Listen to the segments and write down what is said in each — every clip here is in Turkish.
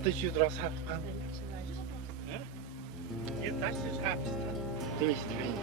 Ateşi durak sapkan. Yetersiz hapisten. Değiştireyim.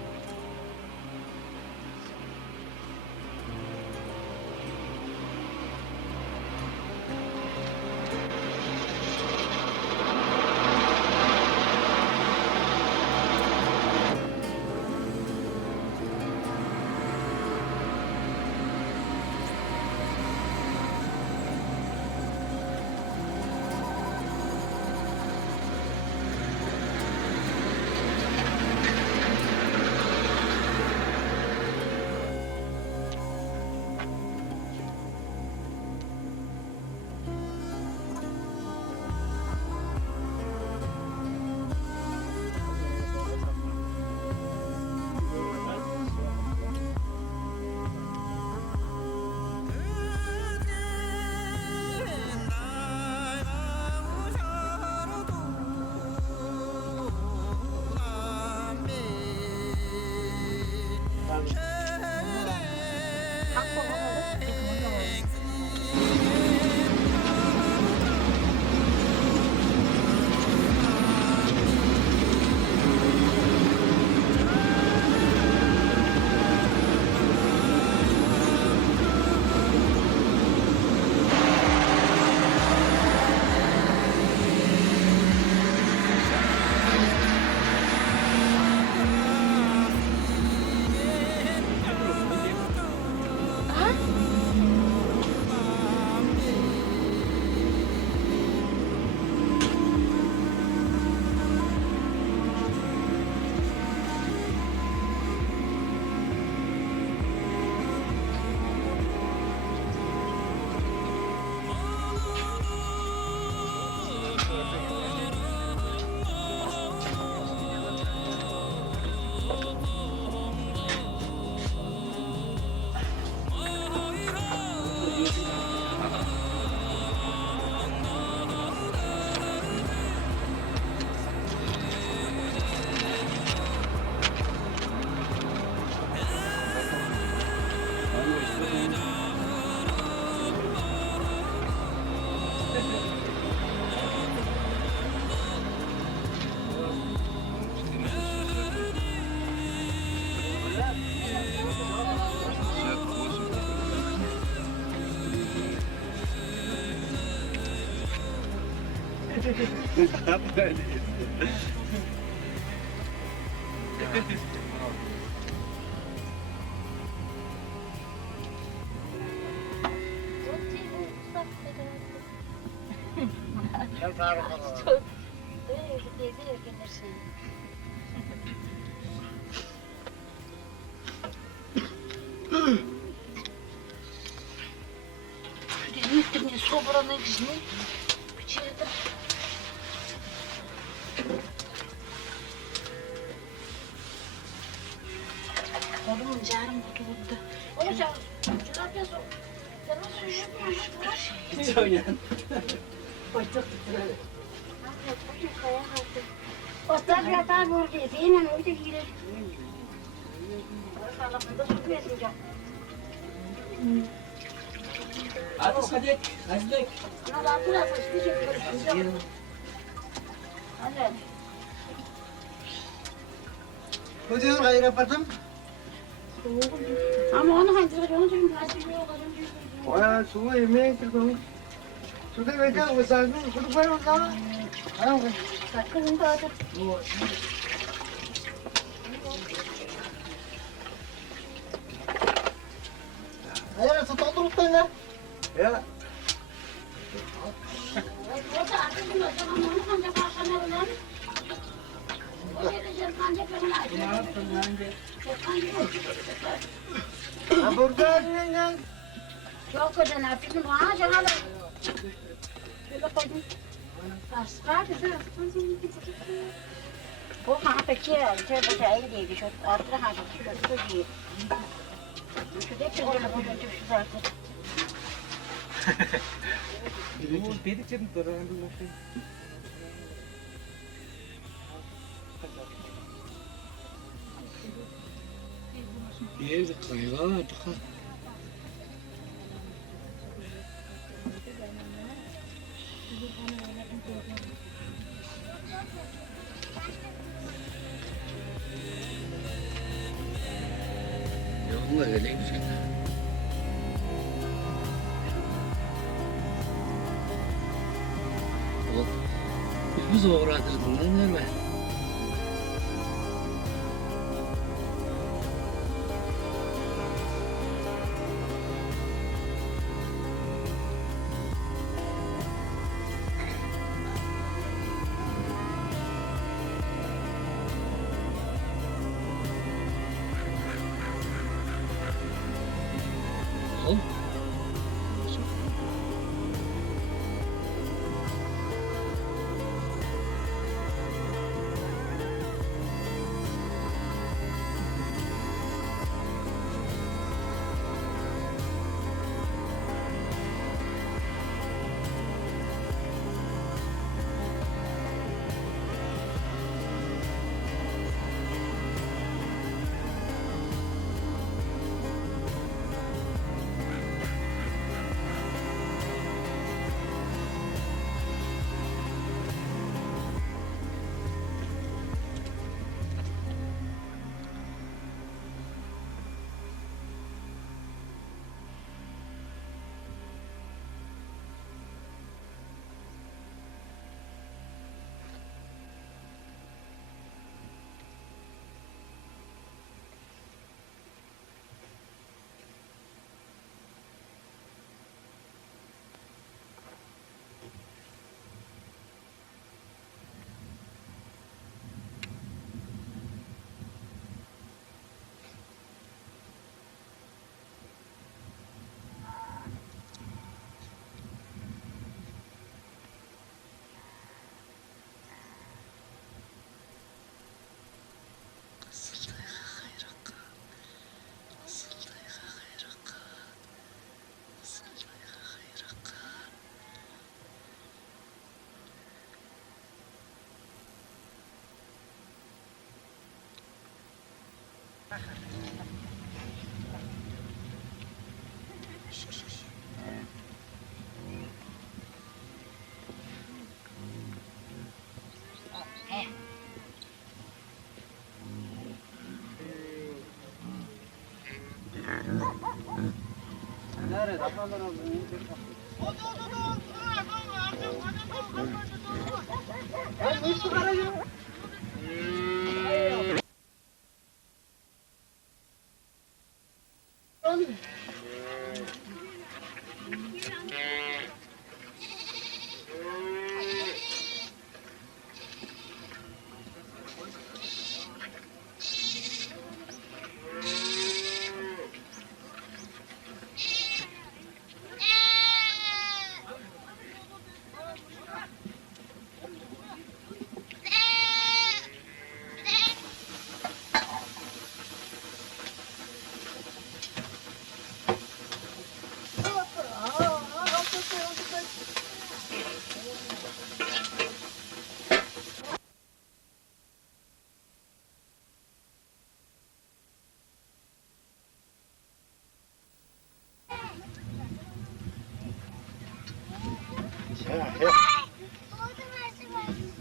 Ты собранный жизни. Почему-то. Oğlum canım oturdu. Oğlum sen ne yapıyorsun? Sen nasıl üşütmüş? Hiç oynayan. Otar yatar burada. Seninle öyle girer. Allah'ım su versin can. Ateş hadi. Hadi. Ne yapıyorsun? İşte Anne. Hocam hayır yapalım. Ama onu hangi onu çünkü nasıl yok Oya su yemeğe çıkalım. Suda bekle uzaksın. Suda koy ondan. Ayağım. Sakın da hadi. Hayır su doldurup da ne? Ya. Orada artık bunu tamam onu hangi başına ölen? Burada ne? Çok öden artık mı? Ha canım. Şöyle koydum. Başka bir şey. Bu ha peki ya. Şey bu şey değil. Şu artık ha şu değil. Şu da çözülür bu şu zaten. Bu dedikçe mi duran bu şey? Bir kayga tıka. da öyle güzel. O biz uğradırdın lan öyle. Al.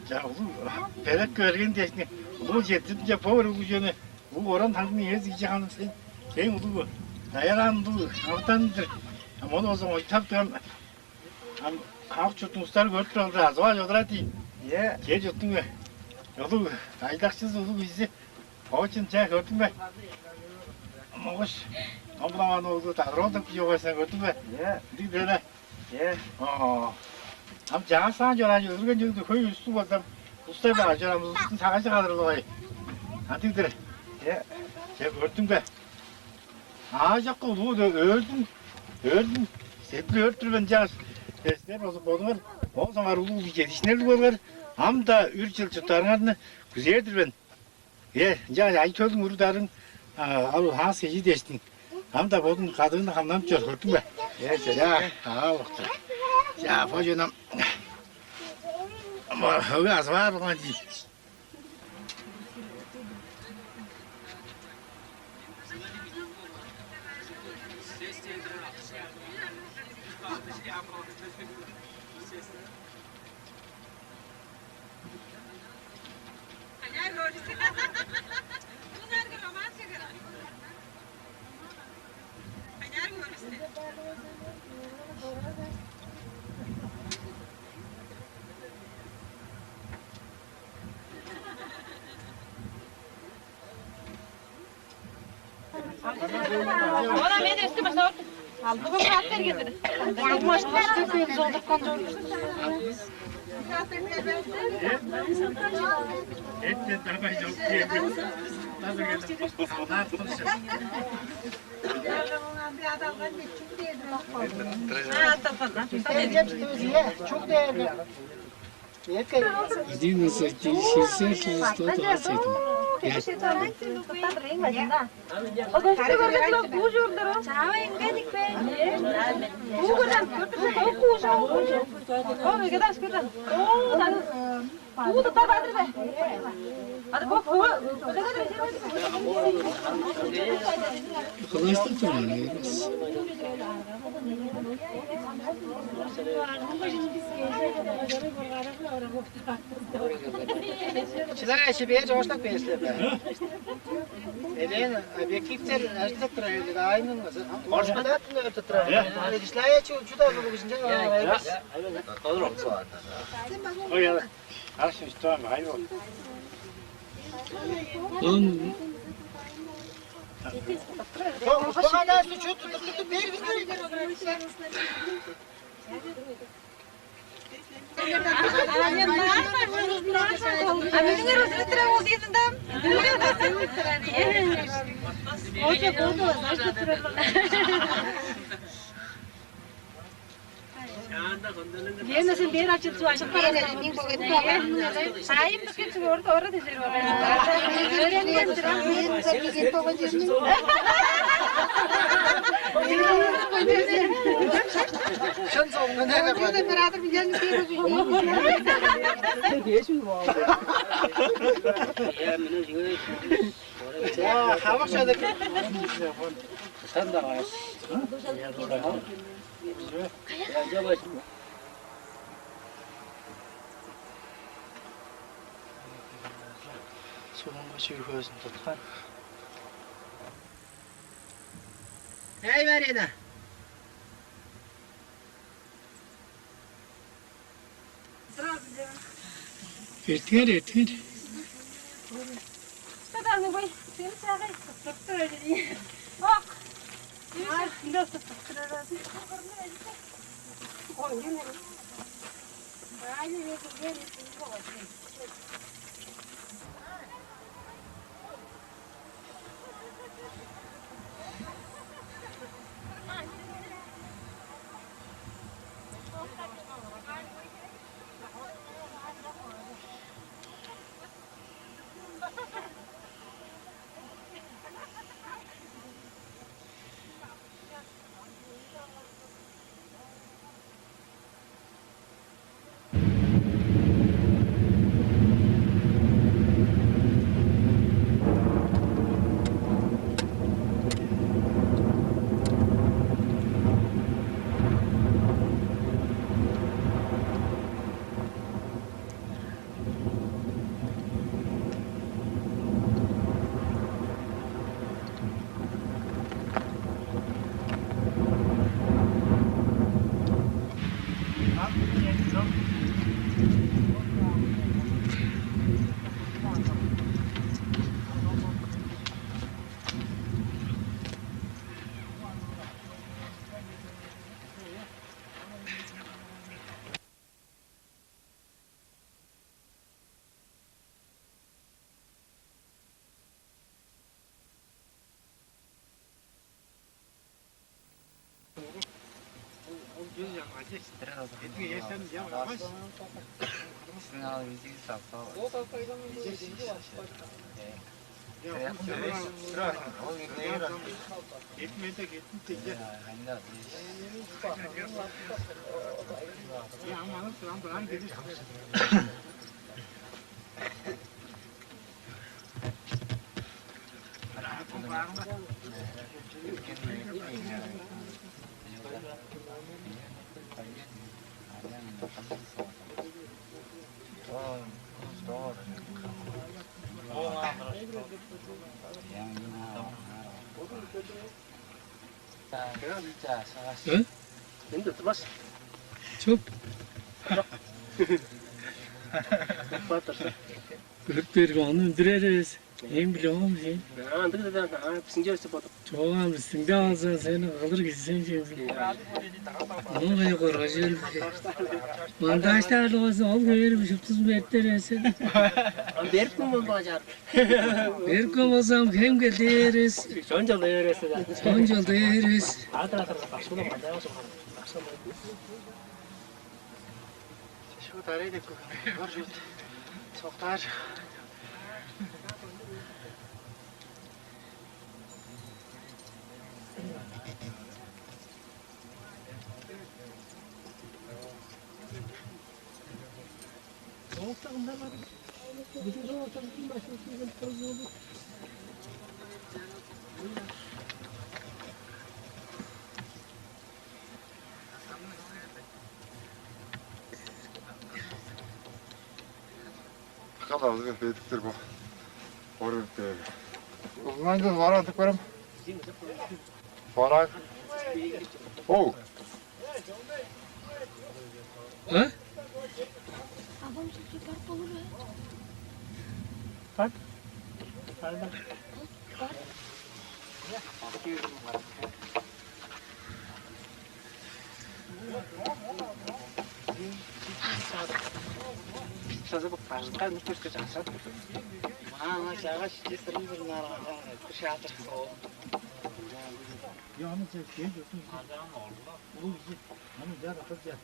자, 배락 görgen desni. Bu jetince power ucunu. Bu oran tangın yez iyice hanım sen bu. Dayalan bu. Avtandır. Ama o zaman kitaptan halk çutmuşlar gördük oldu. Azva yodra değil. Ye. Geç yuttun mu? Yodu aydaksız oldu bizi. O için çay gördün mü? Ama hoş. Ablaman oldu. Takrolduk bir yoga sen gördün mü? Ye. Dik böyle. Ye. Am 장사줘라 요런 정도 거의 수고 좀 우스터 봐 저라 무슨 사가지 가더라고 안 되더래 예. 제가 어떤 거아 자꾸 누구 öldüm sepli örtülben jas esne olsa bodun o zaman ulu bir gedişler var am da 3 yıl tutarın güzeldir ben ya ay çoldum urudarın al ha seji destin am da bodun kadını hamlam çör gördün mü ya ha vakti ya 보조남 뭐 허가 와서 와로 가지 Ona medrese mesela bugün saatler gelir. Ben başta bir zoldurkan Etten tabay yok diye. Nasıl geldi? Ne yaptın sen? Çok değerli. Один из этих 60 120 Bugün şu gördük bu jordur. Çağ engedik be. Bu kadar kötü çok kuşa. O ne kadar sıkıntı. Bu da tabadır be. Hadi bak bu. Kılıçlı tutuyoruz. Çiler eşi bir coştak besle be. Elin objektifler açtık duraydı aynı mı? Orada da tutuyor. Dişlaya şu da bu bizince. O ya. Alsın tamam hayır. Lan Bu kadar suçu tutup bir Nasıl bir açık su açık para. Sayım da kötü orada orada dizer Şun sonunda ne yapıyor? beraber bir gelin Ya hava şöyle. sen de var. Yavaş. Solun başı gözün tutkan. Hey Marina. Ertir ertir. Kadar boy. Seni çağır. Doktor öyle. Bak. Ay, nasıl doktor Hı? Beni de tutmaz. Çok Batırsın. kırık bir onu direriz. Hem bile olmuş. Andık da bisince üstü batıp. Çok almışsın. Bir alsan seni kalır gitsin şimdi. Onu beni korkacağım. Mandaşlar da olsa ol görürüm. Şıpsız müetler etsin. Berk mi oldu acaba? Bir kovasam hem geliriz. Sonca da yöresi de. Sonca deriz. Şu tarihi de var şu. Soktar. Kadar azı bediktir bu. Orada değil. Uzman da var artık benim. Var. Oh. Ha? Sazı bak başka mı köşke çarsan. Ama şaga şişe sırrı bir nara. Kışatır. Yağını çek, şey diyorsun. Bu git. Hani gel bakıp gel.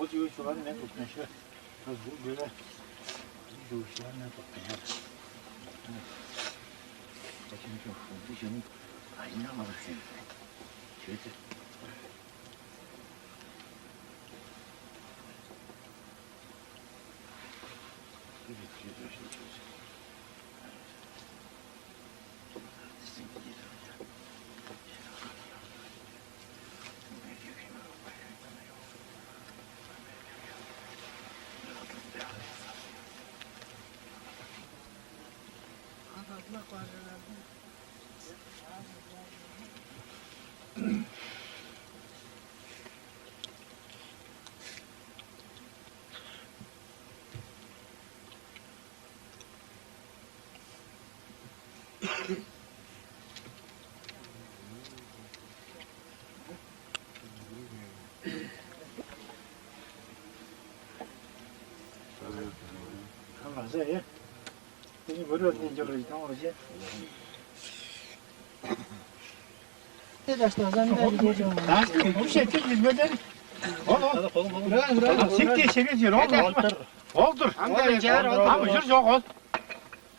O diyor şu an ne tutmuş ya. Bu böyle. Bu şu an ne tutmuş ya. Bakın çok bu canım. Aynı ama sen. Şöyle. Tamam, ya. Şimdi böyle ödeyince tamam hocam. Bu şekil hizmetleri. Oğlum, siktir şekil diyor oğlum. Oldur. Amca cer oldu. Ama jür yok ol.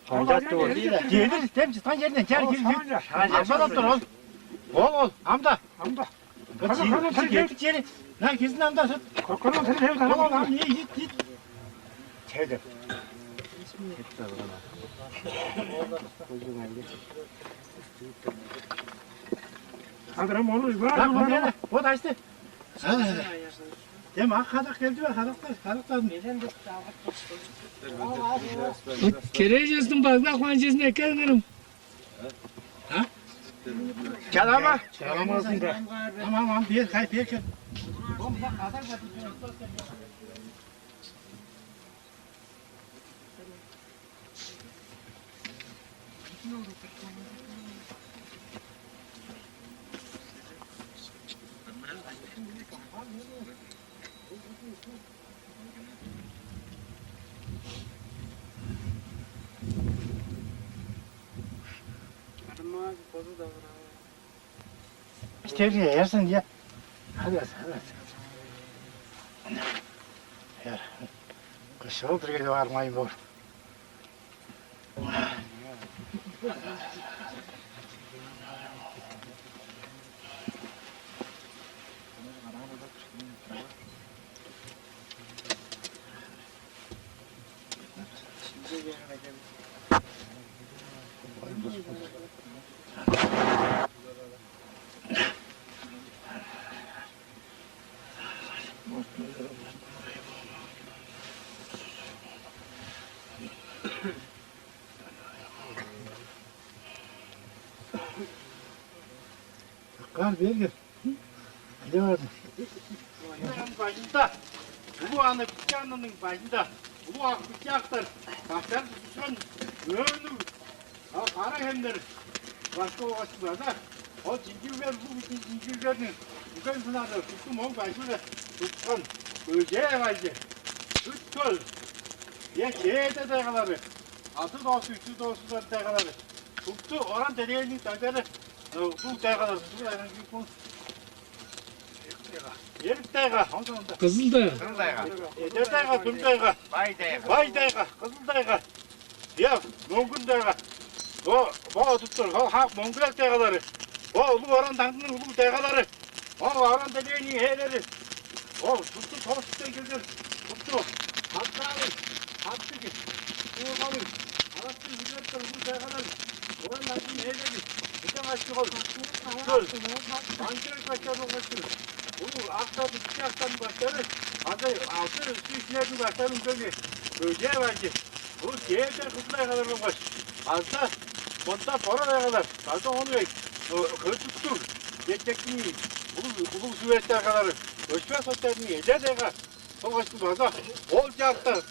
Amca da oldu da. Gelir, temsil tan yerine gel gir. Amca dur ol. Ol. Amda. Git yeri. Lan kesin amda tut. Tamam, niye git. Şeydir. Kadram olur. Lan o da işte. Dem hadak geldi ve hadaktan. Kereceğiz bak bak mancız ne kadar. Gel ama. Çalamazsın da. Tamam bir kayıp bir kayıp. İşte yersin diye. Hadi. Yer. Kış olur geliyor varmayı bu. Kar vergi. Ne vardı? Başında. Bu anı kıçanının başında. Bu kıçaklar. Taşlar tutuşan. Öğünü. Kara hemleri. Başka o açıklarda. O cincirler bu cincirlerin. Bugün sınavda tuttum on başında. Tutkan. Böceğe vardı. Tutkan. Ya şeyde dayıları. Altı dostu, üçü dostu dayıları. Tuttu. Oran dedeğinin dayıları. Tut dayıları. Tut dayıları. Yerikdayga, ondan. Kızıldağ. Ederdayga, Tümdayga. Baydayga, Kızıldayga. Ya, Mongundayga. O tuttur, o hak Mongulak daygaları. O ulu oran dağının ulu daygaları. O oran dedeğinin heyleri. O tuttu, tostu girdi. Tuttu. Hakkari, hakkı. Uğurmalı. Arap'ın hücretleri ulu daygaları. Oran dağının heyleri. Bütün açlık oldu. Söz. Ankırık başlarına kaçırır. Bu akta bitki aktan başları, altı üstü işlerinin başlarının böceği var ki. Bu şehirde kızılaya kadar olmuş. Azda, monta poraya kadar. Azda onu kırtıktır. Geçecekliği, ulu süveçler kadar. Ölçme sosyalini eder de kadar. Soğuştu bazda. Ol cihazda,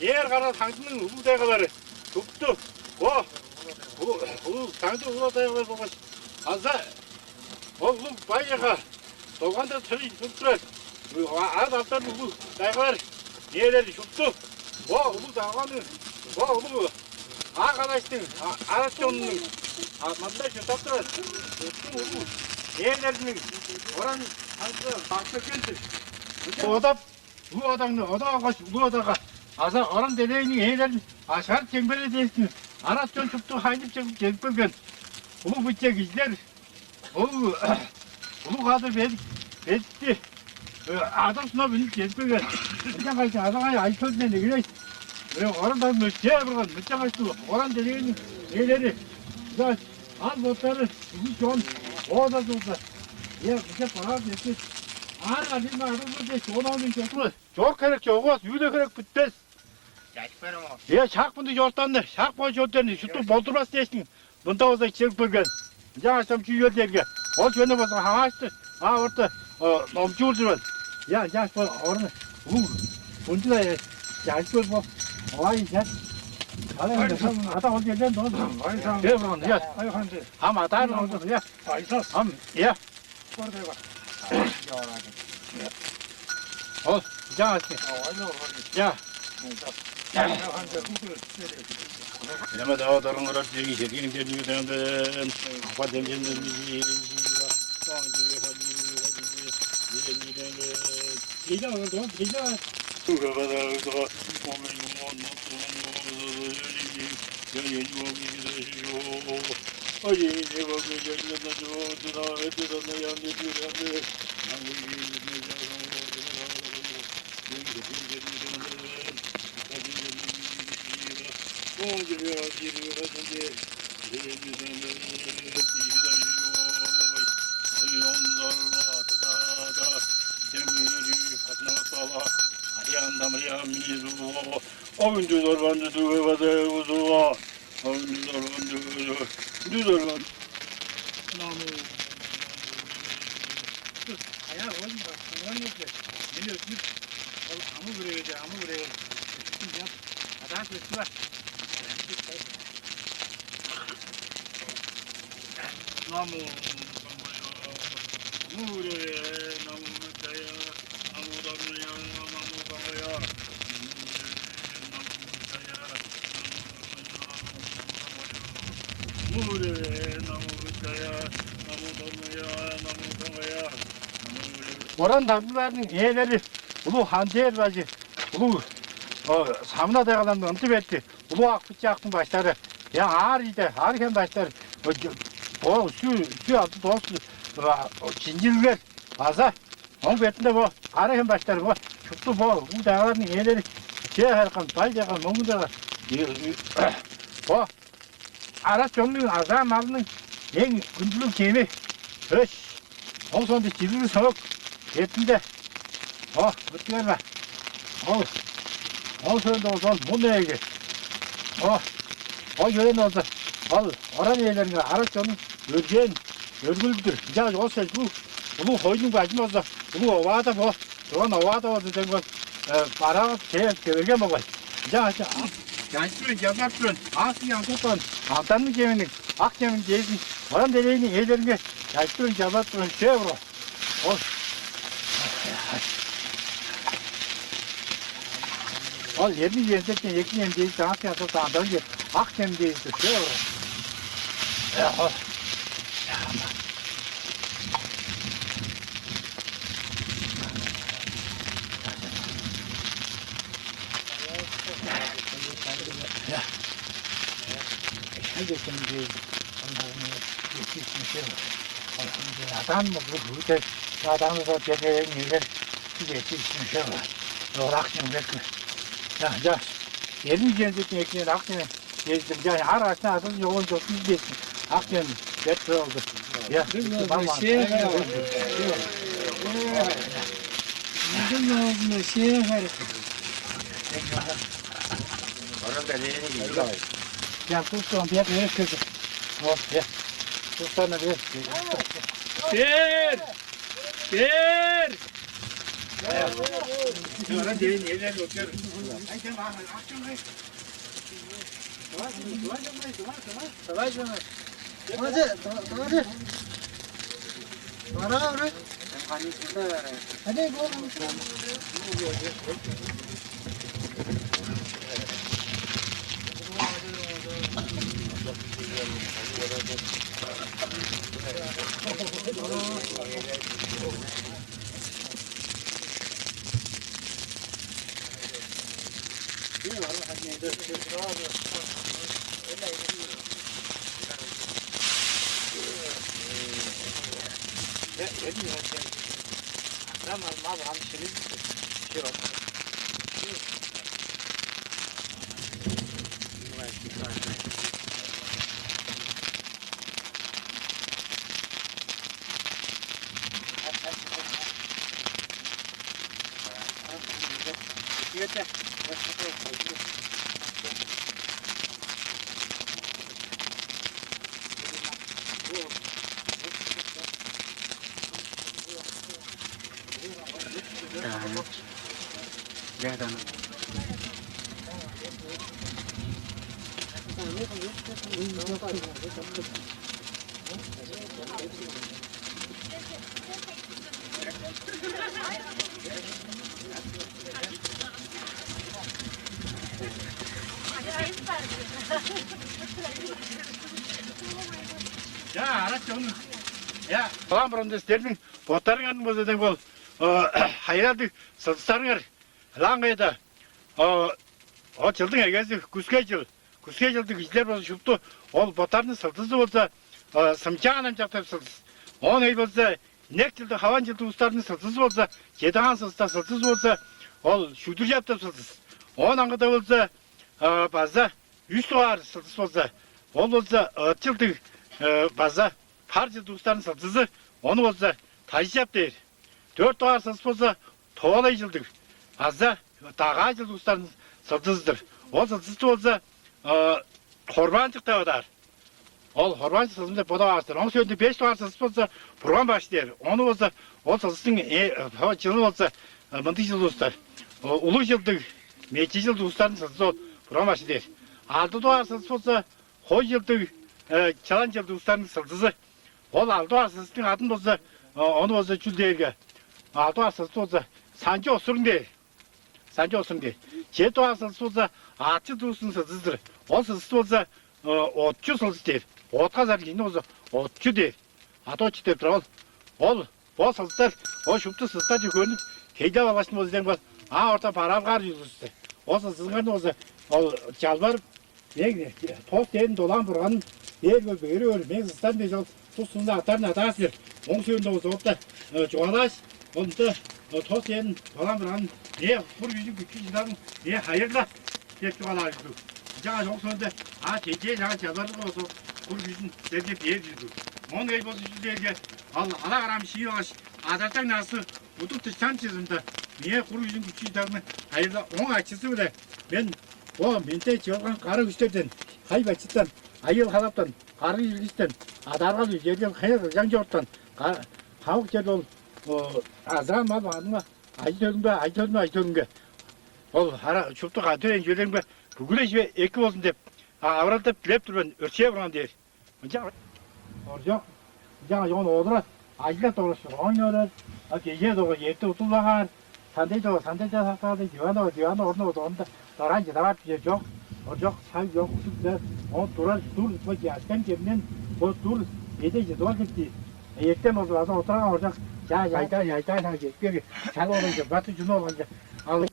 yer kadar tankının ulu da kadar. Tuttu. Ulu tankı ulu da kadar olmuş. Azda, ulu bayağı. Doğanda sırrı tutturar. Adamlar bu dağlar yerleri tuttu. Bu dağların, bu arkadaşın, araçyonunun mandaj tutturar. Tuttu bu yerlerinin oran farklı geldi. Bu adamın bu adama asa oran dedeğinin yerlerini aşağı çembere değilsin. Araçyon tuttu haydi çekip gelgen. Bu bıçak izler. Bu kadar betti. Adam şuna binip geçmiyor. Bıçak açtı, adamı ayıkıldı ne güneş. Oradan mütçeye bırakın, bıçak açtı. Oran dediğinin neleri. Güzel, al botları, bu son, o da durdu. Ya bıçak para betti. Ağır değil mi adam bu betti, onu alın çoklu. Çok gerek çok olmaz, yüzde gerek bitmez. Ya şak bunu yortandı, şak bunu yortandı. Şutu boldurmaz değiştin. Bunda olsa çirk bölgen. Bıçak açtım şu yol derge. O şöyle basa, ha açtı. Ha orada. Omçurdular. Ya orada. Bunca da ya bu. Vay ya. Adam o yerden doğdu. Vay tamam. Ne var ya? Ay hangi? Ham atar oldu ya. Aysas. Ham ya. Orada bak. Ya. Ol. Ya. Ya. Lama da odarın orası diye geçtiğim dediğimden bademden Gece oldu, gece. Bu kadar da oyuncular bandı duvada uzuva. Oyuncular bandı düzler bandı. Namu. Ayağı olma. Aman yok ya. Beni öpüp amı buraya. Şimdi yap. Adam sesi var. Namu. Buraya namu daya. Namu damya namu damya. Oran dağlılarının yeğleri, ulu hançer bacı, ulu samına dayalandı, ıntı verdi, ulu akbıçaktın başları, ya ağrıydı, ağrıken başları, o su altı dostu, cincirler, aza, onun verdiğinde bu, ağrıken başları bu, çıktı bu dağlarının yeğleri, herkan, pay dayakan, onu da, o, araç yolunun aza malının en gündülük kemi, höş, on sonunda ciliri soğuk, hepsinde, bıtıklar var, sonunda olsun, bu neye gidiyor, o gören oldu, oran yerlerine araç yolunun öleceğin, 얼굴들 이제 어서 그 우리 호이는 거 아니면 어서 우리 와다 뭐 저건 와다 와도 된거 말아 제 그게 먹어 자 야식은 여자들은 아스양 것은 안다는 게는 악재는 제지 어른 대리니 예전에 게 야식은 여자들은 제으로 예비 연습때 얘기는 돼 있어 학교에서 안 되게 악재는 돼 있어 제으로 나단 뭐 그때 나단에서 제대로 일을 이게 있으면 노락좀 됐고 자 예비 연습 때 얘기는 악재는 이제 알아서 나도 요건 좀 이게 악재는 됐어 야 이거 시행하래. 야, 또 비약 이렇게 야, 또 야, 알았지 오늘. 야, 다음으로는 대신 보따리 같은 것에 대고 하이라드 설사는 걸 랑에다 절등 얘기해서 구스케줄도 기다려서 줍도 올 보따리는 설득서 벌써 섬장하는 작업 설득 오늘 벌써 넥질도 하완질도 우스타는 설득서 벌써 제당한 설득서 벌써 올 슈두리 잡다 설득 오늘 것도 벌써 바자 유스와르 설득서 벌써 올 벌써 어쩔도 바자 파르지도 우스타는 설득서 오늘 벌써 다시 잡대 dört dolar satışsa toğala yıldık. Azza dağa yıldık ustan satışdır. O satıştı olsa horbancık da öder. Ol horbancık satışında boda vardır. Onun söylediği 5 dolar satışsa program başlar. Onu olsa o satışın yılı olsa mıntık yıldı ustar. Ulu yıldık, meki yıldık ustan satışı program başlar. 6 dolar satışsa hoy yıldık, çalan yıldık ustan satışı. Ol 6 dolar satışın adın olsa onu olsa çül değilge. 도와서 쏘자 산지 오스른데 산지 오스른데 제 도와서 쏘자 아치도 순서 지들 어서 쏘자 어쭈 솔스데 어타자리 있노서 어쭈데 아도치데 들어 올 보서서 어 슈프트 스타지 건 계좌와 같이 모든 거아 어타 바람가르 유스데 어서 승간 어서 잘발 얘기 토스된 도랑 불안 얘가 베르어 메스 스탄데죠 소스나 아타나 다스 옹수연도 없다 좋아라시 언제 토스엔 바람을 예 불규직 규칙이랑 예 하여가 대표가 나기도 제가 용서인데 아 제제 제가 제대로서 불규직 대제 비해지도 오늘 이거 주제게 하나가람 시효가 아자짝 나서 우뚝도 찬치는데 예 불규직 규칙이랑 하여가 옹아 치스는데 맨 민대 지역간 가르고 있을 땐 하이가 치던 아이를 하답던 Karı ilgisten, adargalı yerden kıyır, yan jorttan, tavuk yer ol, azan mal bağırma, ay dönme. Ol, hara, çuptuk atıyorsun, yerden be, bugüne işe eki olsun deyip, avratta bilep durban, örçeye vuran deyir. Orca, yoğun oğlura, acile doğruşur, oynuyorlar, gece doğru yette oturlar, sanday saklardı, divan orada onda, doranca da var bir şey yok. Ocak, say yok, usulde, o durar, dur, bak yaşken cebinden, o dur, yedece doğal gitti. Yekten oldu, lazım oturan ocak, yaydan, bir çal olunca, batı cunu olunca, al.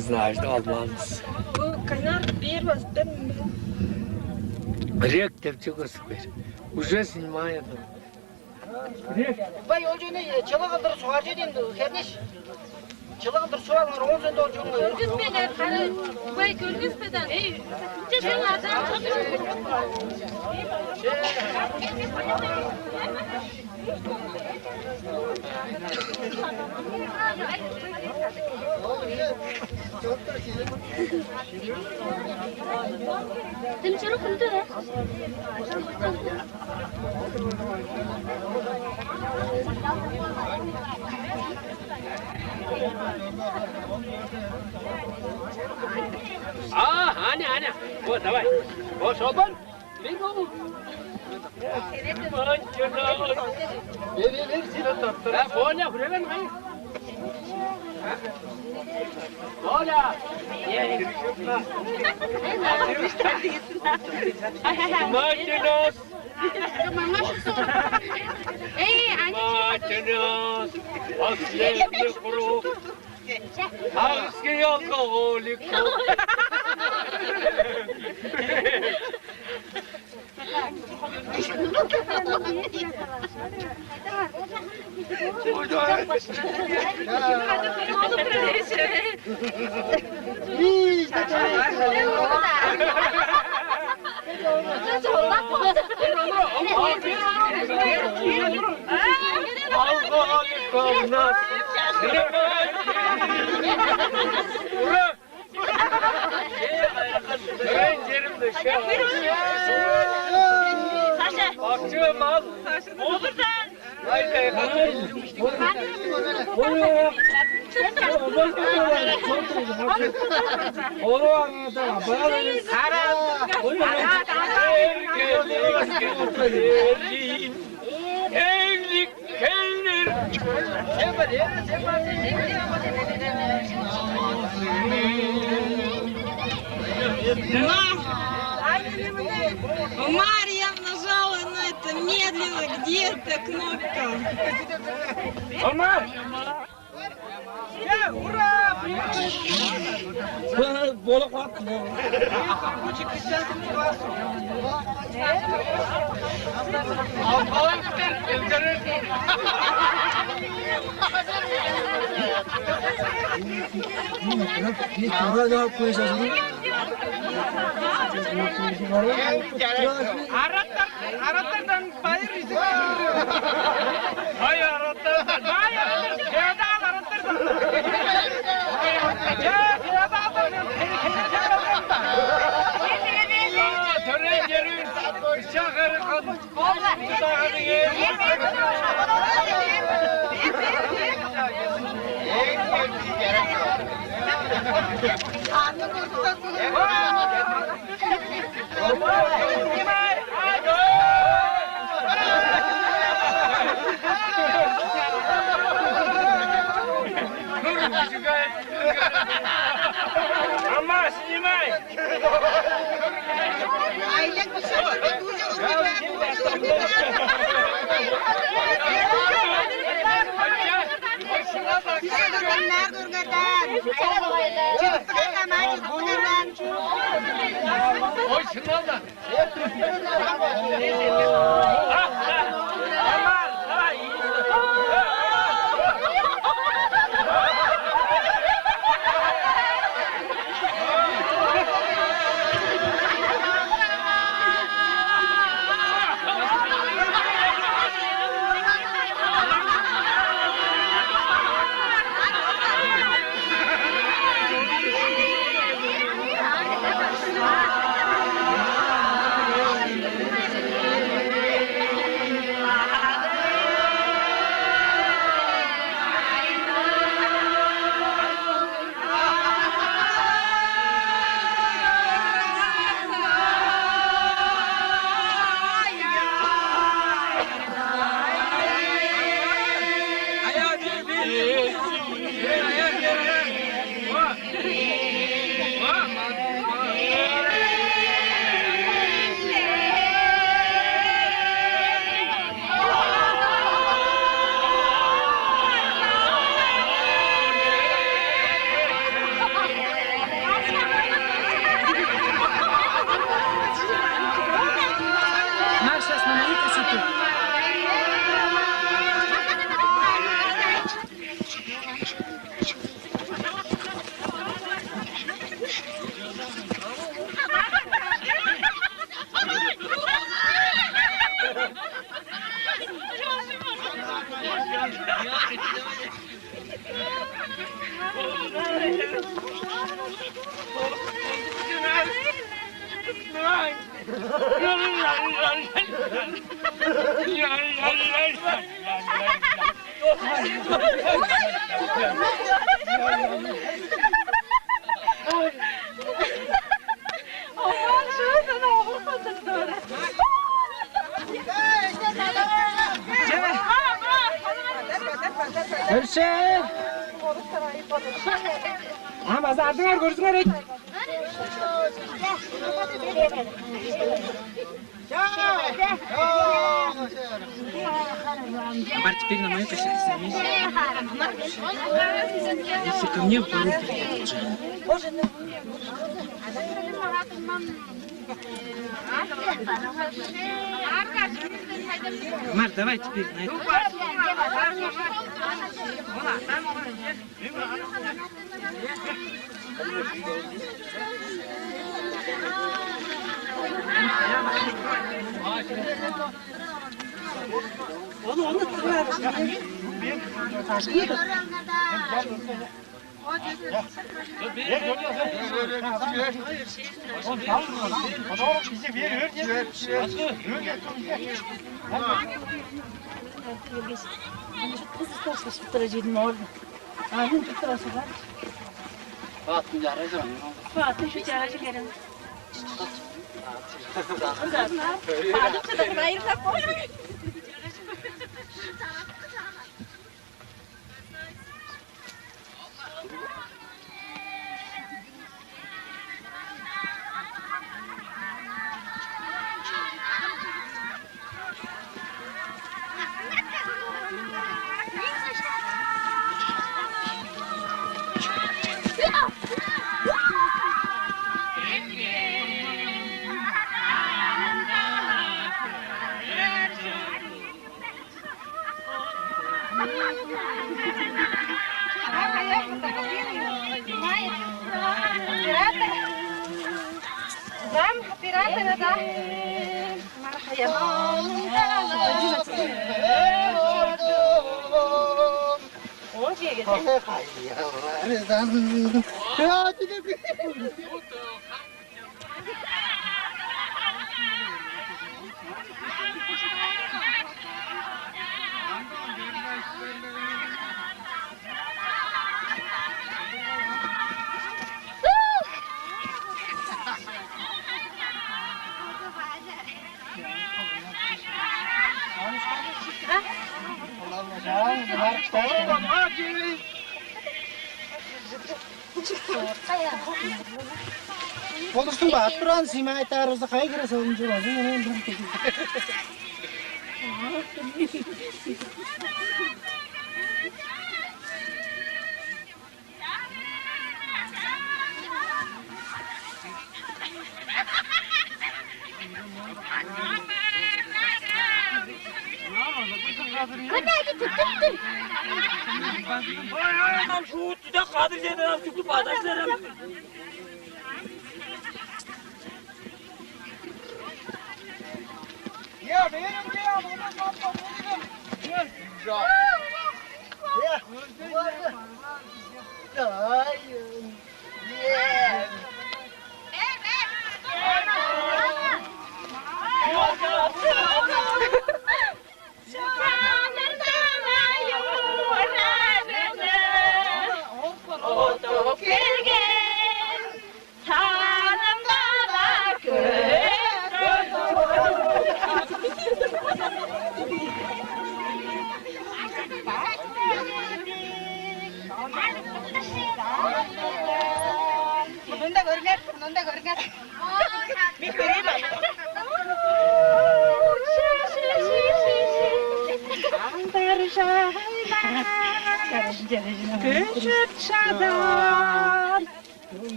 Знаешь, да, Алмаз. Kaynar bir bastem. Рек-то чего супер. Уже снимает. Bay yolcunu çılığındır suarcı dindi, kardeş. Çılığındır suarlar, 10 sene yolcunu. Görgüzmeden, hani vay görgüzmeden. Sen adam Temçeri kuntu ne? Аня. Вот, давай. Вот, Шолпан. Бегу. Ver, Поля, buraya ver. Поля. Makinos. Makinos. Последний круг. Арский алкоголик. Алкоголик у нас. Ура! Rengerim şey Akçığım al. Olur da. Haydi. Oluyor. Oluyor. Tamam. Evlilik gelir. Марья нажала на это медленно, где эта кнопка? Ama. Ya hurra! Bola kalktı. Aratlardan bayır rizik alıyor. Hayır aratlardan. Hayır aratlardan. Kağıda al aratlardan. Ya kağıda al. Tören yeri. Şahırı kadın. Tutağını yer. Ama снимай. Aile kuşağı Oy şundan da. Aman şu sana olur patladı. Hırşı. Ha mazardı var görsün gerek. Barç bir namaya taşırsın. Ко мне Марк, давай теперь на это. Konuştum bak, duran sima etarızda kaygıra savuncu lazım. Onu bırakın.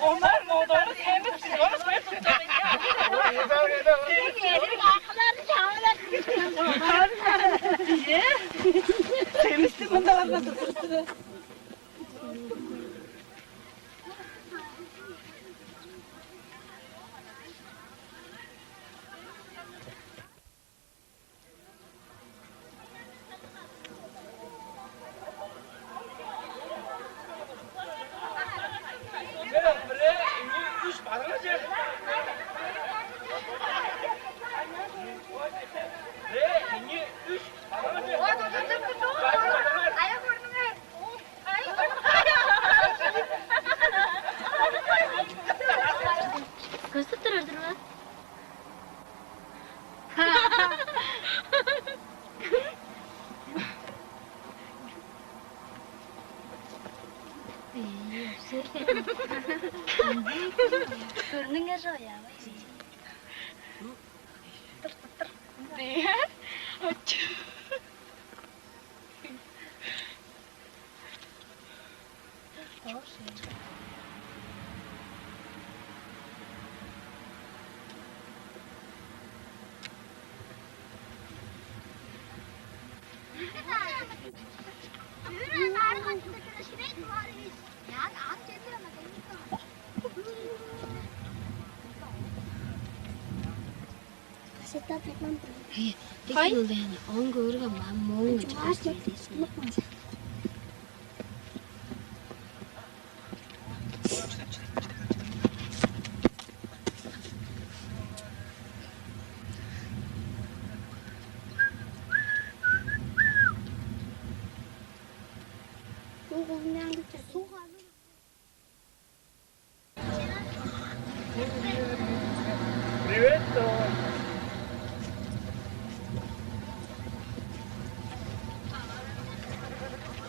Onlar mı oldu? Temiz Senin akıllarını çağırlar. Sevmiştim bunu da anlatırdı. Gösterip dururdur mu? Görünün ya ya.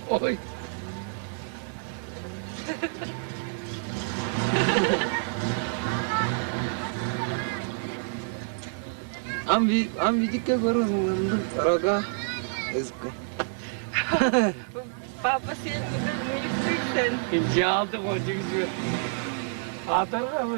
Ой. Am видика горун рога эско. Papa sen büyüksün. İnce aldık o cüzü. Atar mı?